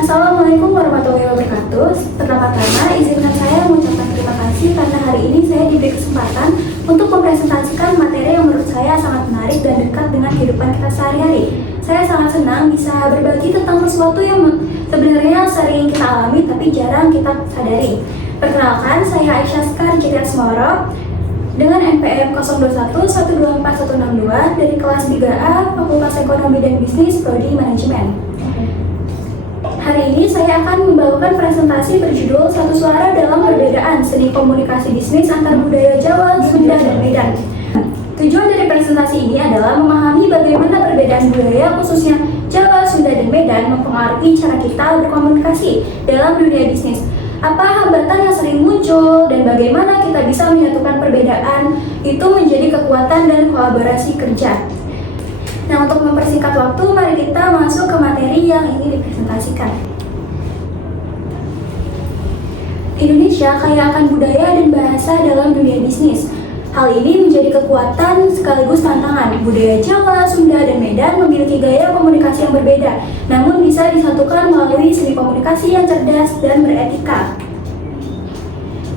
Assalamualaikum warahmatullahi wabarakatuh. Pertama-tama, izinkan saya mengucapkan terima kasih karena hari ini saya diberi kesempatan untuk mempresentasikan materi yang menurut saya sangat menarik dan dekat dengan kehidupan kita sehari-hari. Saya sangat senang bisa berbagi tentang sesuatu yang sebenarnya sering kita alami tapi jarang kita sadari. Perkenalkan, saya Aisyah Sekar Asmoro dengan NPM 0211241162 dari kelas 3A Fakultas Ekonomi dan Bisnis Prodi Manajemen. Hari ini saya akan membawakan presentasi berjudul Satu Suara dalam Perbedaan Seni Komunikasi Bisnis Antar Budaya Jawa, Sunda, dan Medan. Tujuan dari presentasi ini adalah memahami bagaimana perbedaan budaya khususnya Jawa, Sunda, dan Medan mempengaruhi cara kita berkomunikasi dalam dunia bisnis. Apa hambatan yang sering muncul dan bagaimana kita bisa menyatukan perbedaan itu menjadi kekuatan dan kolaborasi kerja. Nah, untuk mempersingkat waktu, mari kita masuk ke materi yang ingin dipresentasikan. Indonesia kaya akan budaya dan bahasa dalam dunia bisnis. Hal ini menjadi kekuatan sekaligus tantangan. Budaya Jawa, Sunda, dan Medan memiliki gaya komunikasi yang berbeda, namun bisa disatukan melalui seni komunikasi yang cerdas dan beretika.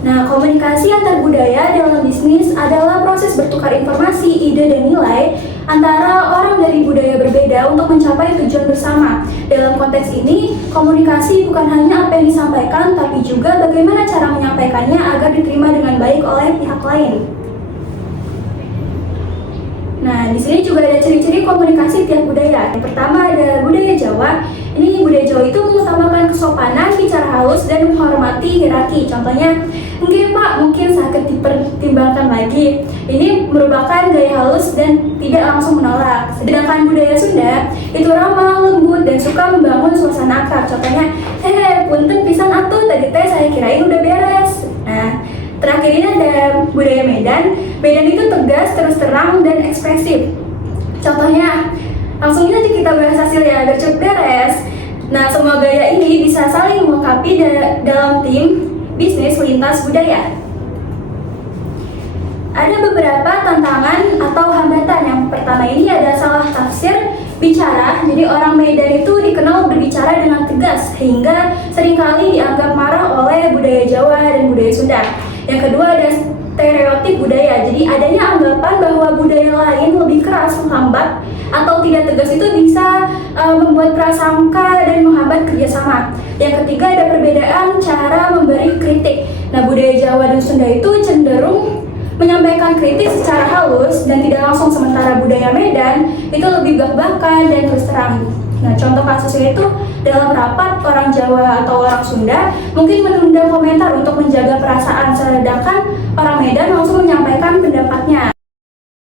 Nah, komunikasi antar budaya dalam bisnis adalah proses bertukar informasi, ide, dan nilai antara orang dari budaya berbeda untuk mencapai tujuan bersama. Dalam konteks ini, komunikasi bukan hanya apa yang disampaikan, tapi juga bagaimana cara menyampaikannya agar diterima dengan baik oleh pihak lain. Nah, di sini juga ada ciri-ciri komunikasi tiap budaya. Yang pertama ada budaya Jawa. Ini budaya Jawa itu mengutamakan kesopanan, bicara halus, dan menghormati hierarki. Contohnya, "Nggih Pak, mungkin sakit dipertimbangkan lagi." Ini merupakan gaya halus dan tidak langsung menolak. Sedangkan budaya Sunda itu ramah, lembut, dan suka membangun suasana akrab. Contohnya, "Hehe, punten pisan atuh, tadi teh saya kirain udah beres." Nah, terakhir ini ada budaya Medan. Medan itu tegas, terus terang, dan ekspresif. Contohnya, langsung aja kita bahas hasil ya, biar cepet beres. Nah, semua gaya ini bisa saling melengkapi dalam tim bisnis lintas budaya. Ada beberapa tantangan atau hambatan. Yang pertama ini ada salah tafsir bicara. Jadi orang Medan itu dikenal berbicara dengan tegas sehingga seringkali dianggap marah oleh budaya Jawa dan budaya Sunda. Yang kedua ada stereotip budaya. Jadi adanya anggapan bahwa budaya lain lebih keras, menghambat, atau tidak tegas itu bisa membuat prasangka dan menghambat kerjasama. Yang ketiga ada perbedaan cara memberi kritik. Nah, budaya Jawa dan Sunda itu cenderung menyampaikan kritik secara halus dan tidak langsung, sementara budaya Medan itu lebih belak-belakan dan terus terang. Nah, contoh kasusnya itu dalam rapat orang Jawa atau orang Sunda mungkin menunda komentar untuk menjaga perasaan, sedangkan orang Medan langsung menyampaikan pendapatnya.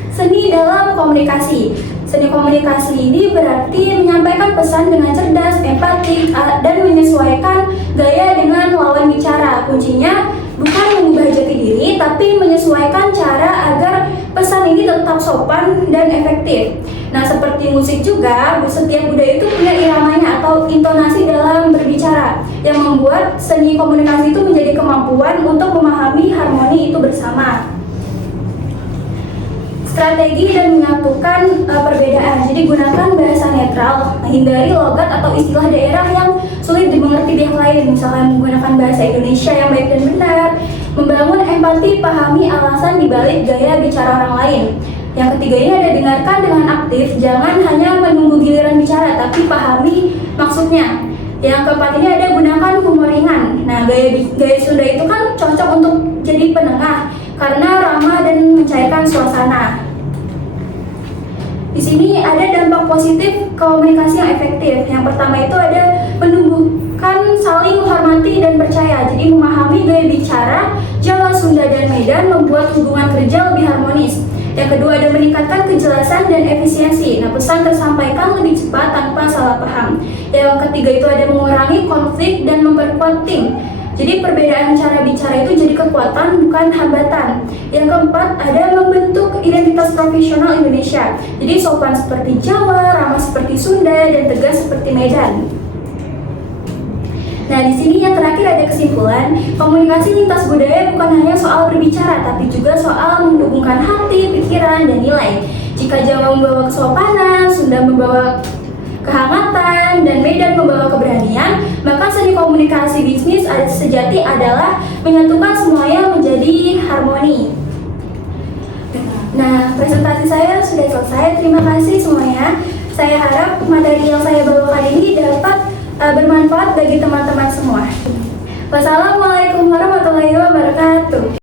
Seni dalam komunikasi. Seni komunikasi ini berarti menyampaikan pesan dengan cerdas, empatik, dan menyesuaikan gaya dengan lawan bicara. Kuncinya bukan mengubah jati diri, tapi menyesuaikan cara agar pesan ini tetap sopan dan efektif. Nah, seperti musik juga, setiap budaya itu punya iramanya atau intonasi dalam berbicara yang membuat seni komunikasi itu menjadi kemampuan untuk memahami harmoni itu bersama. Strategi dan menyatukan perbedaan. Jadi gunakan bahasa netral, hindari logat atau istilah daerah yang sulit dimengerti pihak lain. Misalkan menggunakan bahasa Indonesia yang baik dan benar. Membangun empati, pahami alasan dibalik gaya bicara orang lain. Yang ketiga ini ada dengarkan dengan aktif, jangan hanya menunggu giliran bicara, tapi pahami maksudnya. Yang keempat ini ada gunakan humor ringan. Nah, gaya Sunda itu kan cocok untuk jadi penengah karena ramah dan mencairkan suasana. Di sini ada dampak positif komunikasi yang efektif. Yang pertama itu ada menumbuhkan saling menghormati dan percaya. Jadi memahami gaya bicara Jawa, Sunda, dan Medan membuat hubungan kerja lebih harmonis. Yang kedua ada meningkatkan kejelasan dan efisiensi. Nah, pesan tersampaikan lebih cepat tanpa salah paham. Yang ketiga itu ada mengurangi konflik dan memperkuat tim. Jadi perbedaan cara bicara itu jadi kekuatan, bukan hambatan. Yang keempat ada membentuk identitas profesional Indonesia. Jadi sopan seperti Jawa, ramah seperti Sunda, dan tegas seperti Medan. Nah, di sini yang terakhir ada kesimpulan, komunikasi lintas budaya bukan hanya soal berbicara, tapi juga soal menghubungkan hati, pikiran, dan nilai. Jika Jawa membawa kesopanan, Sunda membawa kehangatan, dan Medan membawa keberanian, sejati adalah menyatukan semuanya menjadi harmoni. Nah, presentasi saya sudah selesai. Terima kasih semuanya. Saya harap materi yang saya bawakan ini dapat bermanfaat bagi teman-teman semua. Wassalamualaikum warahmatullahi wabarakatuh.